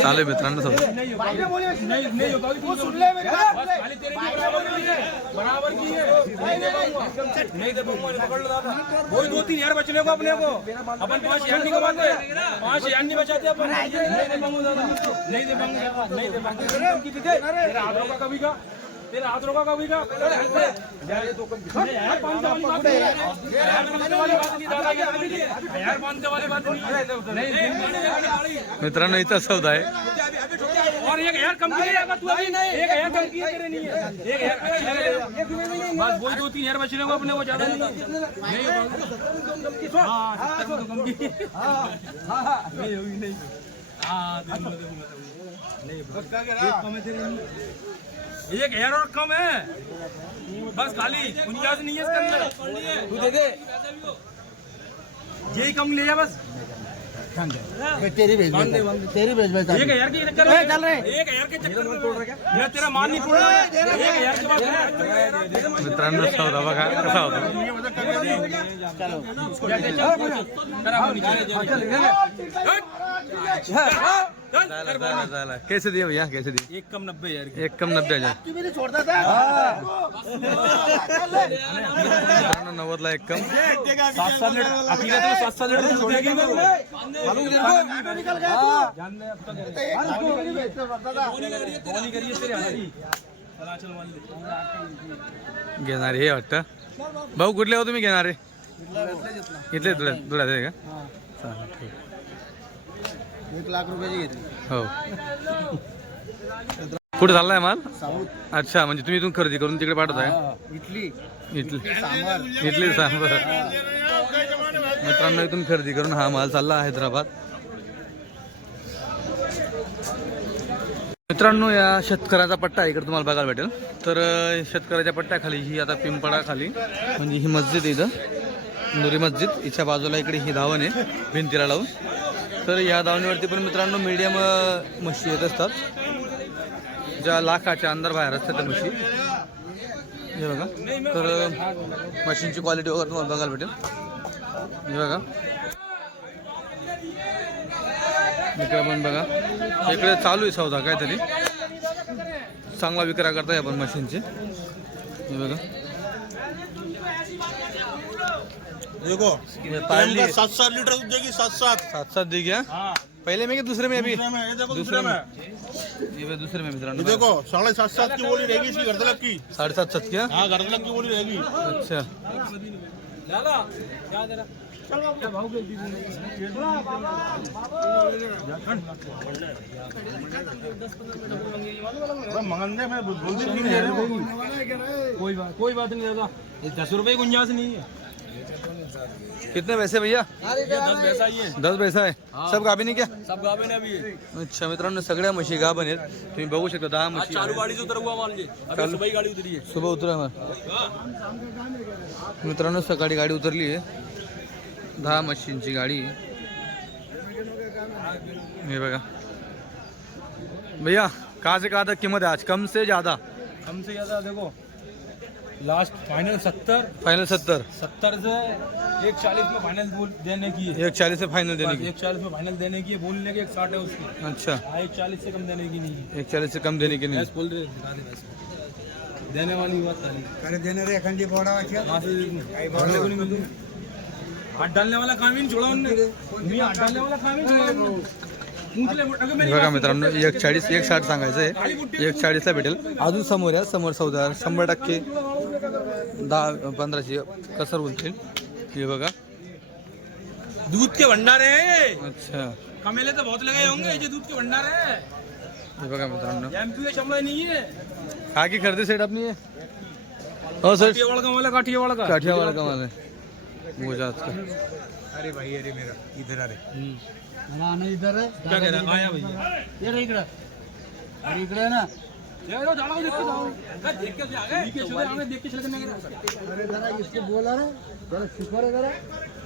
चालेल मित्रांनो वही दो तीन यार बचने को अपने को अपन पाँच यार नहीं कमाते पाँच नहीं बचाते अपन नहीं दे पाऊँगा नहीं दे पाऊँगा नहीं दे पाऊँगा कभी का तेरा हाथ रोका कभी का यार ये तो कम यार बांधने वाली बात नहीं है यार बांधने वाली बात नहीं दादा यार बांधने वाली बात नहीं नहीं मित्रांनो इथं सौदा आहे और एक यार कम किया तू अभी नहीं एक यार कम किया तेरे नहीं है एक यार बस वही दो तीन यार बचने को अपने को ज्यादा नहीं नहीं हाँ कम की नहीं होगी नहीं हाँ नहीं बस एक कम है एक हेयर और कम है। बस खाली गुंजाइश नहीं है इसके अंदर। तू दे दे। यही कम ले जा बस। तेरी भेज। तेरी भेज भाई एक हजार के चक्कर में चल रहे एक हजार के चक्कर में तोड़ रहा मैं तेरा मान नहीं तोड़ रहा एक हजार के बाद मित्रांनो सौदा बघा कसा होता झाला कैसे दिए भैया कैसे दिए एक कम नब्बे हजार एक कम नब्बे हजार छोड़ता था मित्रांनो नव्वदला एक कम सात सात लीटर अकेले तो सात सात घेणारे हे वाटतं. भाऊ कुठले हो तुम्ही घेणारे इथले धुळ्यात धुळ्यात आहे का? चालेल ठीक एक लाख रुपयाची घेतली. हो. कुठे चाललाय माल? साऊथ. अच्छा म्हणजे तुम्ही इथून खरेदी करून तिकडे पाठवताय? इटली इथले. सांबर इथले सांबर मित्रांनो इथून खरेदी करून हा माल चालला हैदराबाद. मित्रांनो या शेतकऱ्याचा पट्टा आहे इकडे तुम्हाला बघायला भेटेल. तर शेतकऱ्याच्या पट्ट्याखाली ही आता पिंपळा खाली म्हणजे ही मस्जिद इथं. नुरी मस्जिद हिच्या बाजूला इकडे ही धावण आहे भिंतीला लावून. तर या धावणीवरती पण मित्रांनो मीडियम म्हशी येत असतात. ज्या लाखाच्या अंदर बाहेर असतात त्या म्हशी. हे बघा. तर मशीनची क्वालिटी वगैरे तुम्हाला बघायला भेटेल. हे बघा. इकडे पण बघा. इकडे चालू आहे सौदा काहीतरी. चांगला विक्रा करताय आपण मशीनचे. हे बघा. देखो सात सात लीटर दूध देगी सात सात सात सात दी गया पहले में कि दूसरे में अभी? दूसरे में ये देखो दूसरे में. ये भी दूसरे में मित्रांनो. देखो साढ़े सात सात की बोली रहेगी इसकी गर्दलक की. साढ़े सात सात क्या? हाँ गर्दलक की बोली रहेगी. अच्छा. मंगने में। कोई बात कोई बात नहीं दादा. दस रुपए गुंजाइश नहीं. है कितने पैसे भैया? दस पैसा ही है। दस पैसा आहे सब गाभी नाही क्या? सब गावे ने अभी। अच्छा मित्रांनो सगळ्या म्हशी गाभण आहेत. तुम्ही बघू शकता दहा म्हशी चालू गाड़ी उतर हुआ मान लीजिए सुबह गाड़ी उतरी है सुबह उतरा मग मित्रांनो सकाळी गाडी उतरली आहे. दहा मशीनची गाडी हे बघा. भैया कहाँ से कहा था कीमत है आज? कम से ज़्यादा. कम से ज़्यादा देखो. लास्ट फाइनल सत्तर. फाइनल सत्तर. सत्तर से एक चालीस में फाइनल बोल देने की है। एक चालीस से फाइनल देने की। एक चालीस में फाइनल देने की है बोलने की एक साठ है उसकी। अच्छा। हाँ, एक चालीस से कम देने की नहीं है। एक चालीस से कम देने की नहीं बोल रहे दिखा दे भैंस देने वाली बात अरे देणे रे एखादी बोडा हाथ डालने वाला काम ही नहीं छोड़ा उनने। मी हाथ डालने वाला काम ही छोड़ा बघा मित्रांनो एक चाळीस एक साठ सांगायचं आहे एक चाळीसला भेटेल. अजून समोर या समोर चौदा. शंभर टक्के. दहा पंधराशे कसर बोलतील. हे बघा. दूध के भंडार है ये. अच्छा. कमेले तो बहुत लगे होंगे ये दूध के भंडार है. हे बघा मित्रांनो. एमपी शमला नहीं है. हा की खरेदी सेट आपली आहे हो सर काठियावाड़ का वाला काठियावाड़ का. काठियावाड़ का माल है. गुजरात का अरे भाई अरे मेरा इधर अरे राहणं इधर आहे क्या कह रहा है? आया भैया. ये इकडं. अरे इकडे आहे ना. ये लो झाड़ा को देख के जाओ। अरे देख के आ गए। देख के चले हमें देख के चले गए अरे जरा इसको बोला रे जरा शिकवा रे जरा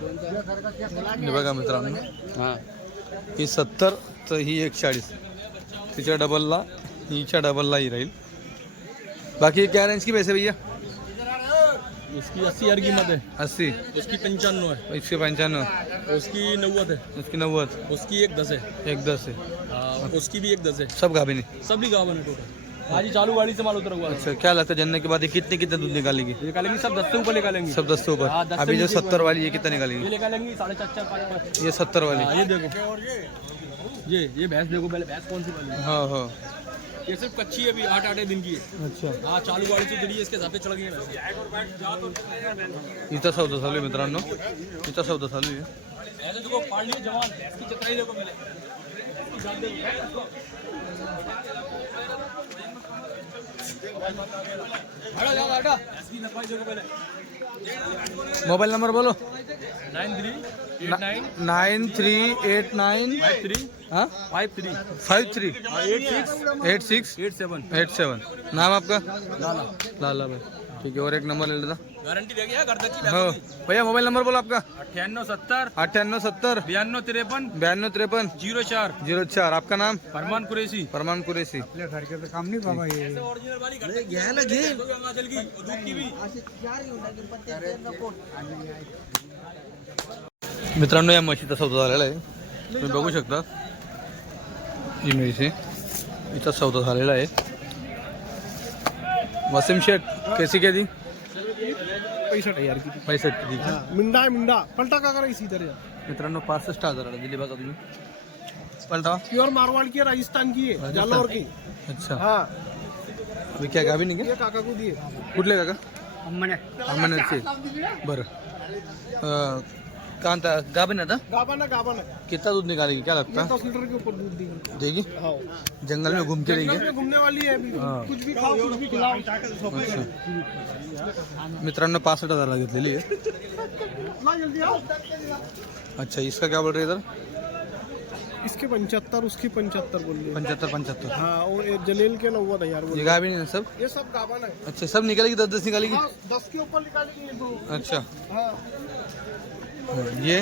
तुझ्यासारखा त्या खोला हे बघा मित्रांनो। हा। ही सत्तर तर ही एक चाळीस तिच्या डबलला हिच्या डबलला ही राहील. बाकी क्या रेंज की पैसे भैया? उसकी अस्सी हजार कीमत है। अस्सी. उसकी पंचानवे है। एकशे पंच्याण्णव उसकी नव्वद है। उसकी नव्वद. उसकी एक दस है। एक दस है. हाँ, उसकी भी एक दस है। सब गाभिनी सभी गावन है टोटल आज चालू गाड़ी से माल उतरा हुआ अच्छा क्या लगता है जनने के बाद ये कितने कितने दूध निकालेगी? निकालेंगे सब दस से ऊपर निकालेंगे। सब दस से ऊपर? हाँ, दस से अभी जो सत्तर वाली ये कितना ये निकालेगी निकालेंगे साढ़े चार ये सत्तर वाली। हाँ, ये देखो। ये ये भैंस देखो पहले भैंस कौन सी वाली हाँ? हाँ ये सिर्फ़ कच्ची है अभी आठ आठ दिन की है। अच्छा। हाँ चालू गाड़ी से चली है इसके हिसाब से चढ़ गई है भैंस। इथं सौदा चालू आहे मित्रांनो। इथं सौदा चालू आहे ऐसे देखो पाड़ लिए जवान मोबाईल नंबर बोलो. Nine three nine three eight five three हाँ? Five three five three. Eight six eight six. Eight seven. Eight seven. नाम आपका? लाला. लाला भाई. ठीक है और एक नंबर ले लेता गारंटी दे गया घर तक की हो भैया मोबाईल नंबर बोलो आपका अठ्याण्णव सत्तर अठ्ठ्याण्णव सत्तर बयानवे तिरपन ब्याण्णव त्रेपन्न जीरो चार झिरो चार आपका नाम फरमान कुरेशी फरमान कुरेशी काम नाही बाबा हे की भी मित्रांनो या म्हशीचा सौदा झालेला आहे तुम्ही बघू शकता ही आहे हिचा सौदा झालेला आहे वसीम शेठ कैसी क्या दी पैसठ हजार किती? पैसे दी का? मिंडा आहे मिंडा. पलटा का करा इसी तरह मित्रांनो पासष्ट हजाराला दिली बघा तुम्ही. पलटा. प्योर मारवाड़ की है राजस्थान की? है राजस्थान। जालौर की? अच्छा. हाँ. अभी क्या गावी नाही ये काका को दिए का कुठले काका? अम्मानचे बरं. अं, कांता गाभिन आता गाबाना गाबाना कितना दूध निकालेगी? क्या लगता? दस लीटर के ऊपर दूध देगी। देगी? हाँ। जंगल में घूमती रहेगी? जंगल में घूमने वाली है अभी। हाँ। कुछ भी खाओ कुछ भी खिलाओ। मित्रांनो पासष्ट हजारला घेतलेली आहे ला जल्दी आओ। अच्छा इसका क्या बोल रहे इधर? इसके पंचहत्तर उसकी पंचहत्तर बोल रही है। पंचहत्तर पंचहत्तर। हाँ और जलील के नव्वद हज़ार बोल ये गाभिन है। सब? ये सब गाबाना है। अच्छा सब निकालेगी दस दस निकालेगी? हाँ दस के ऊपर निकालेंगे अच्छा। हाँ। ये?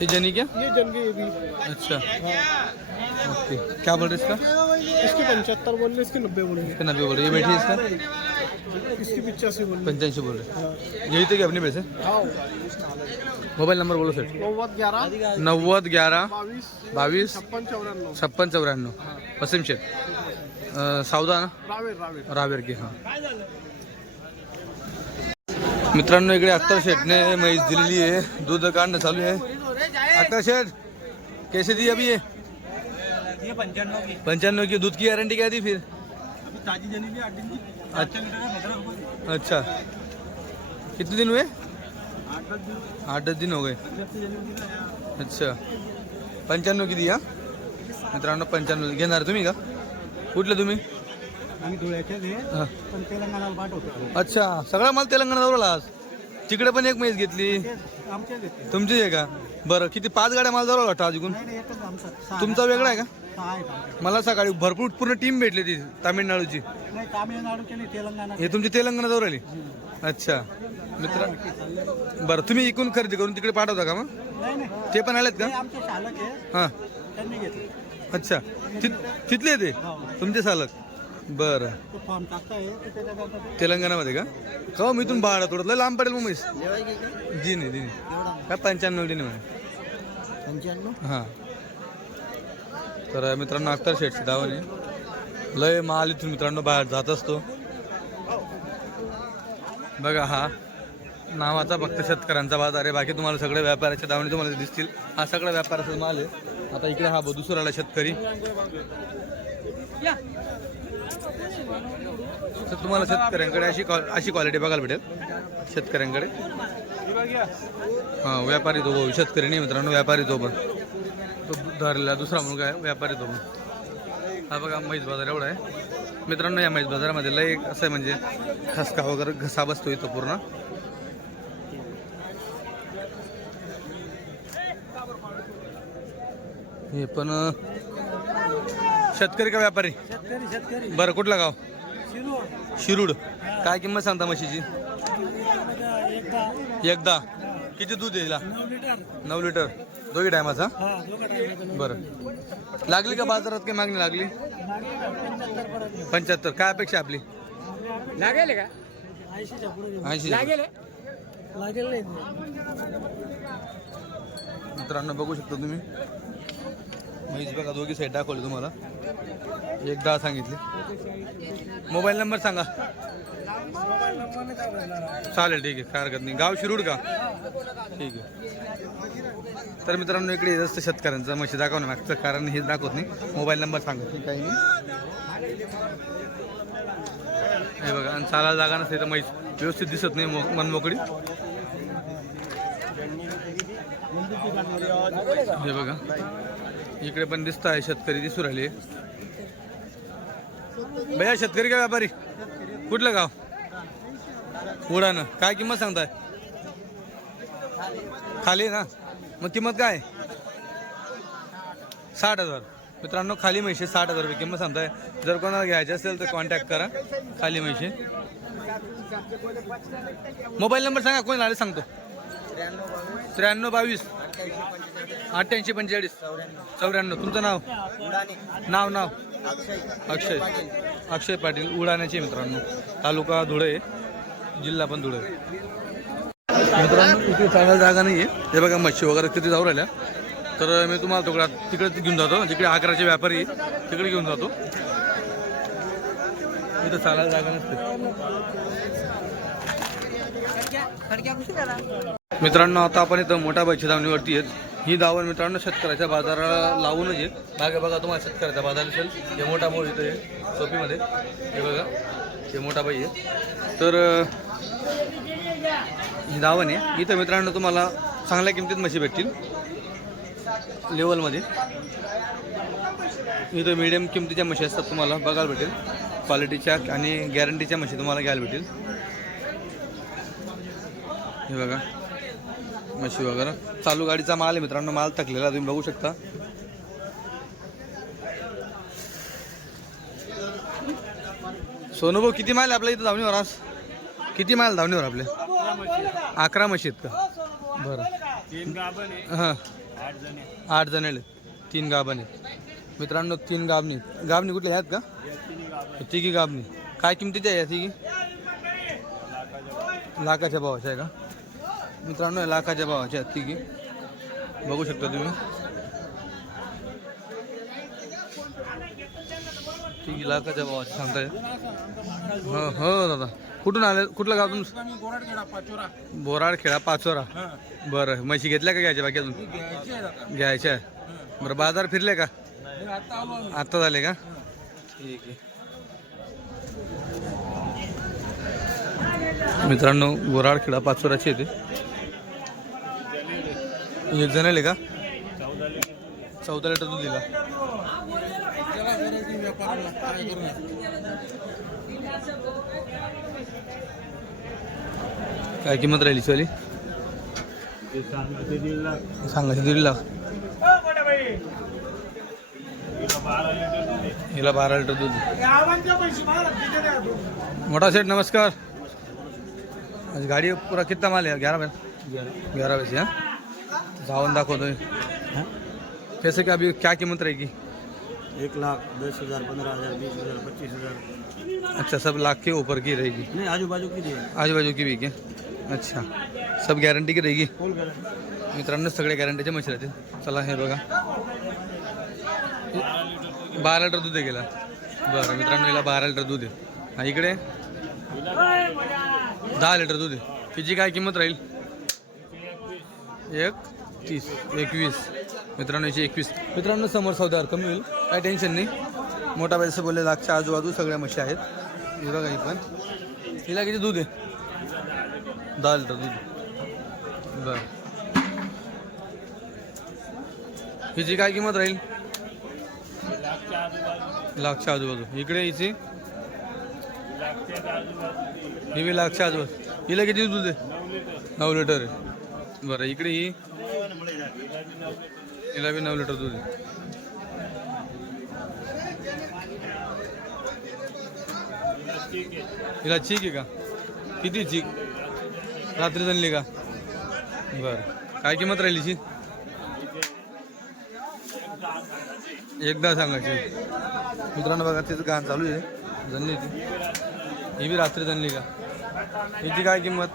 ये जनी क्या? ये जन ये भी अच्छा। ओके। क्या बोल रहे इसका? इसके पंचहत्तर बोल रहे इसके नब्बे बोल रहे इसका नब्बे बोल रहे ये बैठी इसका? इसकी पिचासी बोल रहे पंचायसी बोल रहे हाँ। यही तो क्या अपने पैसे? हाँ। मोबाईल नंबर बोलो सर। नव्वद ग्यारह। नव्वद ग्यारह। बावीस। छप्पन चौरानवे। चौऱ्याण्णव वसीम ना रावेर रावेर। रावेर की हाँ। मित्रांनो इकडे अख्तर शेठने म्हैस दिलेली आहे. दूध काढणं चालू आहे. अख्तर शेठ कैसे दी अभी ये ये की दूध की गारंटी क्या दी फिर? अच्छा। किती कितने दिन हुए? आठ दस दिन हो गए. अच्छा. पंच्याण्णव की दिया मित्रांनो पंच्याण्णव. घेणार तुम्ही का? कुठलं तुम्ही? आम्ही धुळ्याचे ते हां. पण तेलंगणाला पाठवतो अच्छा सगळा माल तेलंगणाजवळ आज? तिकडे पण एक म्हैस घेतली? तुमची आहे का? बरं किती पाच गाड्या माल जवळ वाटतं अजून? तुमचा वेगळा आहे का? मला सकाळी भरपूर पूर्ण टीम भेटली ती तामिळनाडूची. तेलंगणा हे तुमची तेलंगणाजवळ आली अच्छा. मित्र बरं तुम्ही इकून खरेदी करून तिकडे पाठवता का मग? ते पण आलेत का? हां. अच्छा. तिथले ते? तुमचे चालक? बरं. तो फॉर्म टाकताय ते त्याच्याकरता ते. तेलंगणामध्ये का? का मी इथून बाळा थोडं लय लांब पडेल मग म्हैस दिने दिने काय पंच्याण्णव दिने म्हणे. पंच्याण्णव? हां. तर मित्रांनो अख्तर शेटची दावण लय माल इथून मित्रांनो बाहेर जात असतो. बघा हा नावाचा फक्त शेतकऱ्यांचा बाजार आहे. बाकी तुम्हाला सगळे व्यापाऱ्याच्या दावणी तुम्हाला दिसतील. हा सगळा व्यापाराचा माल आहे. आता इकडे हा ब- दुसरा आला शेतकरी सर तुम्हाला शेतकऱ्यांकडे अशी क्वा- अशी क्वालिटी बघायला भेटेल. शेतकऱ्यांकडे. हां व्यापारी तो भाऊ शेतकरी नाही मित्रांनो व्यापारी तो पण. तो धरलेला दुसरा मुलगा आहे व्यापारी तो पण. हा बघा म्हैस बाजार एवढा आहे. मित्रांनो या म्हैस बाजारामध्ये लय एक असं आहे म्हणजे खसका वगैरे घसा बसतो इथं पूर्ण. हे पण शेतकरी का व्यापारी? शेतकरी शेतकरी. बरं कुठलं गाव? शिरूर. शिरूड. काय किंमत सांगता म्हशीची? एकदा एकदा. किती दूध हिला? नऊ लिटर. नऊ लिटर. दोघी टायमाचा? हा दोघं टाकायचं बरं. लागली का बाजारात काही मागणी लागली? पंच्याहत्तर पर्यंत. पंच्याहत्तर. काय अपेक्षा आपली? लागेल का? पुढे ऐंशी लागेल? लागेल नाही. मित्रांनो बघू शकता तुम्ही. म्हैस बघा दोघी साईड दाखवले तुम्हाला. एक दहा सांगितले. मोबाईल नंबर सांगा. चालेल ठीक आहे काय हरकत नाही. गाव शिरूड का? ठीक आहे. तर मित्रांनो इकडे जास्त शेतकऱ्यांचा. म्हशी दाखवणं मागचं कारण हे दाखवत नाही. मोबाईल नंबर सांगा. ठीक आहे. हे बघा आणि चालायला जागा नसते तर म्हैस व्यवस्थित दिसत नाही मनमोकळी हे बघा. इकडे पण दिसत आहे शेतकरी दिसू राहिले. भैया शेतकरी का व्यापारी? कुठलं गाव? उडानं. काय किंमत सांगताय? खाली ना? मग किंमत काय? साठ हजार. मित्रांनो खाली म्हैशी साठ हजार रुपये किंमत सांगताय. जर कोणाला घ्यायचे असेल तर कॉन्टॅक्ट करा. खाली म्हैशी. मोबाईल नंबर सांगा कोण आले सांगतो. त्र्याण्णव बावीस. अठ्ठ्याऐंशी पंचेचाळीस. चौऱ्याण्णव. तुमचं नाव? नाव नाव? अक्षय. अक्षय पाटील उडाण्याचे मित्रांनो. तालुका धुळे जिल्हा पण धुळे. मित्रांनो इथे चांगला जागा नाही आहे हे बघा मच्छी वगैरे किती जाऊ राहिल्या. तर मी तुम्हाला तुकडा तिकडे घेऊन जातो. जिकडे अकराचे व्यापारी आहे, तिकडे घेऊन जातो. इथं चालायला जागा नसते. मित्रांनो आता आपण इथं मोठ्या बाईच्या धावणीवरती आहेत. ही धावण मित्रांनो शेतकऱ्याच्या बाजाराला लावूनच येत मागे बघा तुम्हाला शेतकऱ्याचा बाजार असेल हे मोठा भाऊ इथं सोपीमध्ये. हे बघा हे मोठा बाई आहे. तर ही धावण आहे. इथं मित्रांनो तुम्हाला चांगल्या किमतीत म्हशी भेटतील. लेवलमध्ये. इथं मिडियम किमतीच्या म्हशी असतात तुम्हाला बघायला भेटेल. क्वालिटीच्या आणि गॅरंटीच्या म्हशी तुम्हाला घ्यायला भेटेल. हे बघा. मशी वगैरे. चालू गाडीचा माल आहे मित्रांनो माल थकलेला तुम्ही बघू शकता. सोनू भाऊ किती माल आहे आपल्या इथं धावणीवर आज? किती माल धावणीवर आपले? अकरा म्हशी आहेत का? बरं. हां. आठ जण आहेत. तीन गाभण आहेत. मित्रांनो तीन गाभणी गाभणी कुठल्या आहेत का? तिघी गाभणी. काय किमतीच्या आहे या तिघी? लाखाच्या भावाच्या आहे का? मित्रांनो लाखाच्या भावाच्या आहेत तिघी बघू शकता तुम्ही. तिघी लाखाच्या भावाच्या सांगताय. हो हो दादा. कुठून आले? कुठलं गाव तुमचं? पाचोरा. बोराड खेळा पाचोरा. हां. बरं म्हशी घेतल्या का घ्यायच्या बाकी अजून. घ्यायच्या आहे. बरं बाजार फिरले का? हे आता आलो आम्ही. आता झाले का? ठीक आहे. मित्रांनो गोराड खेळा पाचोराचे येते. एक जण आले का? चौदा लिटर दूध दिला. काय किंमत राहिली चली सांगायची दीड लाख. हिला बारा लिटर दूध मोठा सेठ नमस्कार. आज गाड़ी पुरा कितना माल आहे? ग्यारह में ग्यारह बजे हां? सावन दाखवतोय कैसे क्या अभी क्या कीमत रहेगी? एक लाख दस हजार पंद्रह हजार बीस हजार पच्चीस हजार. अच्छा सब लाख के ऊपर की रहेगी? नहीं आजू बाजू की दिए आजू बाजू की भी क्या? अच्छा सब गॅरंटी की रहेगी? मित्रांनो सगळे गॅरंटीचे म्हशी राहतील. चला हे बघा. बारा लिटर दूध आहे गेला. बरं मित्रांनो याला बारा लिटर दूध आहे. हा इकडे? दहा लिटर दूध आहे. तिची काय किंमत राहील? एक तीस एकवीस. मित्रांनो याची एकवीस. मित्रांनो समोर सौदार कमी होईल काय टेन्शन नाही. मोठा पैसे बोलले लागच्या आजूबाजू सगळ्या मशी आहेत. हे बघा ही पण. हिला किती दूध आहे? दहा लिटर दूध बरं. हिची काय किंमत राहील? लाखच्या आजूबाजू. इकडे हिची. ही बी लाखच्या आजूबाजू. हिला किती दूध आहे? नऊ लिटर आहे. बरं इकडे ही? हिला बी नऊ लिटर दूध हिला चीक आहे का? किती चीक? रात्री जनली का? बरं. काय किंमत राहिली हिची एकदा सांगायची मित्रांनो बघा तिचं गाण चालू आहे. जनली ती. ही बी रात्री जनली का? हिची काय किंमत?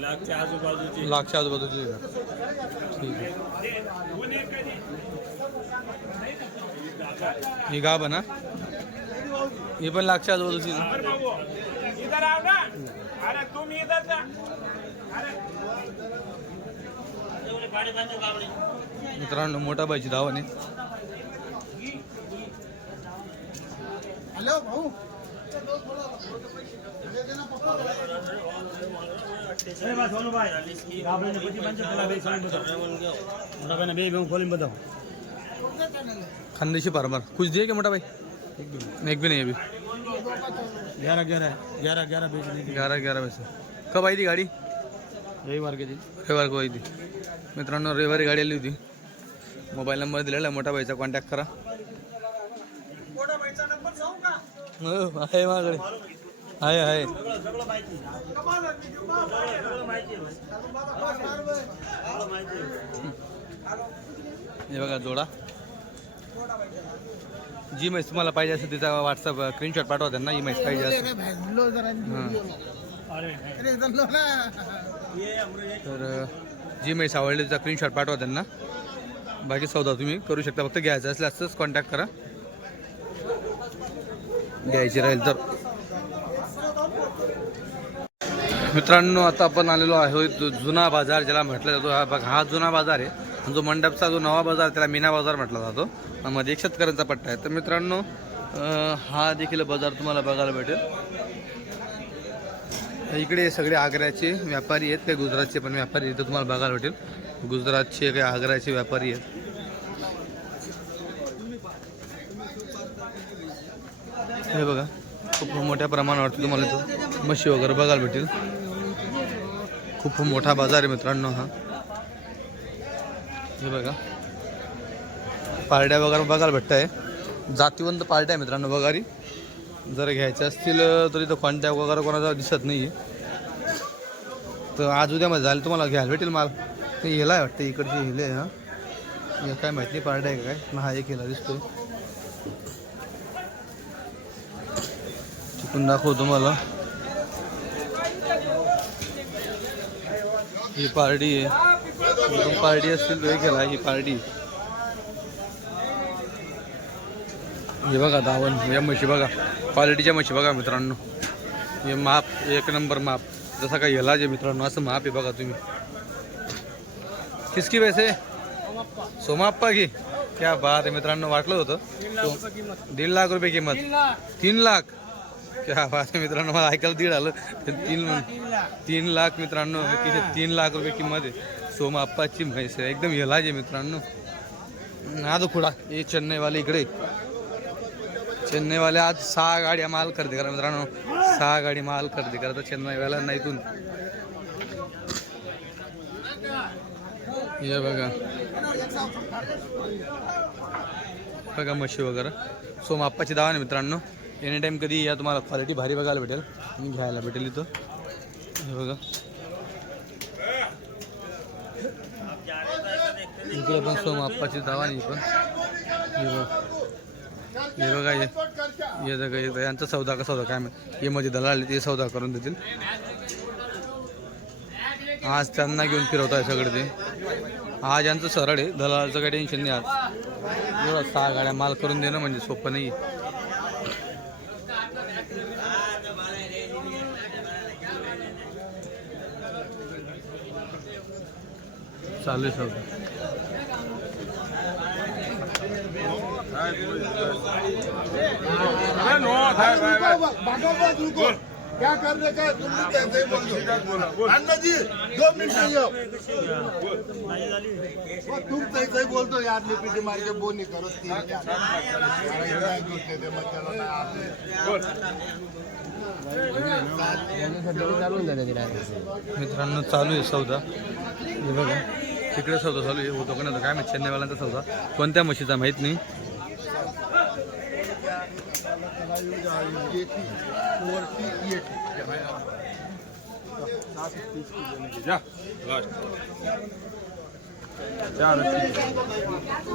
लाखच्या आजूबाजूची. लाखच्या आजूबाजूची? ठीक आहे. ही गाभ ना? ही पण लाखच्या आजूबाजूची आहे. इधर आओ ना. अरे तुम इधर जा. मित्रांनो मोठा धावण आहे. हॅलो भाऊ. खानदेशी पारंबार कुछ दिए क्या मोटा भाई एक भी नहीं अभी ग्यारह ग्यारह ग्यारह ग्यारह बेच दी ग्यारह ग्यारह पैसे कब आई थी गाडी रविवार के दिन रविवार को आई थी मित्रांनो रविवारी गाडी आली होती मोबाईल नंबर दिलेला आहे मोठा भाईचा कॉन्टॅक्ट करा हो, आहे माझ्याकडे. आहे आहे. हे बघा जोडा. जी म्हैस तुम्हाला पाहिजे असेल तिचा व्हॉट्सअप स्क्रीनशॉट पाठवा त्यांना ही म्हैस पाहिजे असेल. तर जी म्हैस आवडली तिचा स्क्रीनशॉट पाठवा त्यांना. बाकी सौदा तुम्ही करू शकता फक्त घ्यायचं असल्यास कॉन्टॅक्ट करा. घ्यायची राहील तर. मित्रांनो आता आपण आलेलो आहे जुना बाजार ज्याला म्हटला जातो. हा बघ हा जुना बाजार आहे. जो मंडपचा जो नवा बाजार त्याला मीना बाजार म्हटला जातो. मध्ये एक शेतकऱ्यांचा पट्टा आहे. तर मित्रांनो हा देखील बाजार तुम्हाला बघायला भेटेल. इकडे सगळे आग्र्याचे व्यापारी आहेत काही गुजरातचे पण व्यापारी इथं तुम्हाला बघायला भेटेल. गुजरातचे काही आग्र्याचे व्यापारी आहेत. हे बघा खूप मोठ्या प्रमाणावरती तुम्हाला इथं. म्हशी वगैरे बघायला भेटेल खूप मोठा बाजार आहे मित्रांनो हा. हे बघा. पारड्या वगैरे बघायला भेटत आहे जातीवंत पारड्या आहे मित्रांनो बघारी जर घ्यायच्या असतील तर इथं कॉन्टॅक्ट वगैरे कोणाचा दिसत नाही तर आज उद्यामध्ये झालं तुम्हाला घ्यायला भेटेल माल. ते हेला आहे वाटतं इकडचे हेले हां काय माहिती नाही पारड्या आहे का काय? हा एक हेला दिसतोय. चिकून दाखवतो तुम्हाला. ही पार्टी आहे. पार्टी असतील तो एक ही पार्टी. हे बघा दावण या म्हशी बघा. क्वालिटीच्या म्हशी बघा मित्रांनो. हे माप एक नंबर माप. जसा काही हेला जे मित्रांनो असं माप आहे बघा तुम्ही. किसकी पैसे सोमाप्पा की? क्या बात आहे मित्रांनो वाटलं होतं. दीड लाख रुपये किंमत. तीन लाख. क्या बात आहे मित्रांनो मला ऐकायला दीड आलं. तर तीन तीन लाख मित्रांनो किती तीन लाख रुपये किंमत आहे. सोमाप्पाची म्हैस आहे. एकदम हेला जे मित्रांनो. आजो खुडा. हे चेन्नईवाले इकडे. चेन्नईवाले आज सहा गाड्या माल खरेदी करा मित्रांनो. सहा गाडी माल खरेदी करा. चेन्नईवाल्यांना इथून. हे बघा. बघा म्हशी वगैरे. सोमाप्पाची दावा आहे मित्रांनो. एनी टाईम कधी या तुम्हाला क्वालिटी भारी बघायला भेटेल आणि घ्यायला भेटेल इथं. हे बघा. इकडे पण सोमाप्पाची दावा नाही पण हे बघा. हे बघा हे हे हे यांचा सौदा का सौदा काय माहीत. हे मध्ये दलाल ते सौदा करून देतील. आज त्यांना घेऊन फिरवत आहे सगळे ते. आज यांचं सरळ आहे दलालचं काही टेन्शन नाही आज. एवढा सहा गाड्या माल करून देणं म्हणजे सोपं नाही चालू आहे सौदा भागवत रुको. क्या करने का है? तुम भी कैसे बोल दो। अन्ना जी दो मिनट यो वो तुम कैसे ही बोल दो यार लिपिटी मार के नहीं करो तीन मित्रांनो चालू आहे सौदा. हे बघा. तिकडे सौदा चालू आहे. होतो का नाही काय माहिती चेन्नईवाल्यांचा सौदा. कोणत्या म्हशीचा माहीत नाही.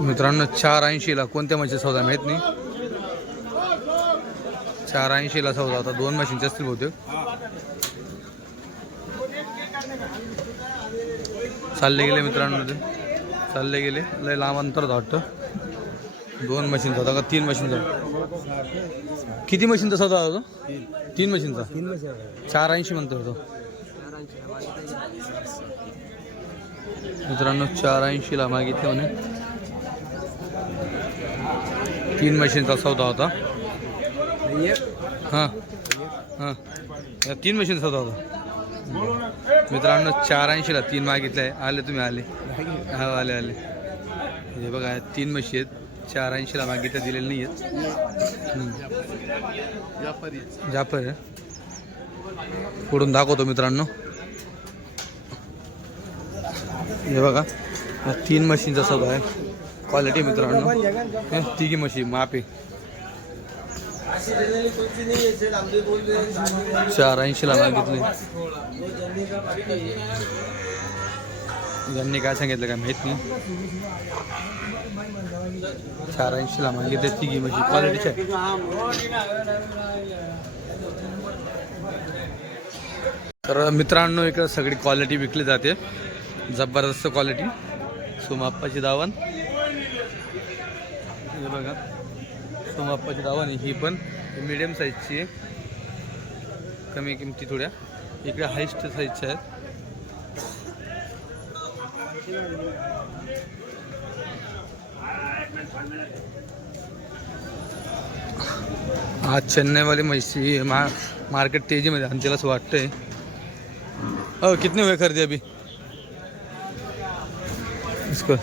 मित्रांनो चार ऐंशीला कोणत्या म्हशीचा सौदा माहीत नाही. चार ऐंशीला सौदा. होता दोन मशीनचे असतील बहुतेक. चालले गेले मित्रांनो ते. चालले गेले. लय लांब अंतर वाटतं. दोन मशीनचा होता का? तीन मशीनचा किती मशीनचा होता तो तीन मशीनचा चार ऐंशी म्हणतो तो. मित्रांनो चार ऐंशीला मागितले म्हणे तीन मशीनचा सौदा होता. हां. हां. तीन मशीन सौदा होता. मित्रांनो चार ऐंशीला तीन मागितले आहे आले तुम्ही आले. हा आले आले. हे बघा तीन म्हशी आहेत. चार ऐंशीला मागितल्या दिलेले नाही आहेत जाफर पुढून दाखवतो मित्रांनो. हे बघा तीन मशीनचा सौदा आहे. क्वालिटी मित्रांनो. तिघी मशीन मापे चार ऐंशीला मागितले. यांनी काय सांगितलं काय माहीत नाही. चार ऐंशीला मागितले तिघी मशी क्वालिटीच्या आहे. तर मित्रांनो इकडं सगळी क्वालिटी विकली जाते. जबरदस्त क्वालिटी सोमाप्पाची दावण. हे बघा. सोमाप्पाची दावानी ही पण मिडियम साईजची आहे. कमी किमती थोड्या. इकडे हायस्ट साईजच्या आहेत. आज चेन्नईवाली म्हैसी मा मार्केट तेजीमध्ये आणि त्याला असं वाटतंय. हो कितने हुए खरेदी अभी? इसको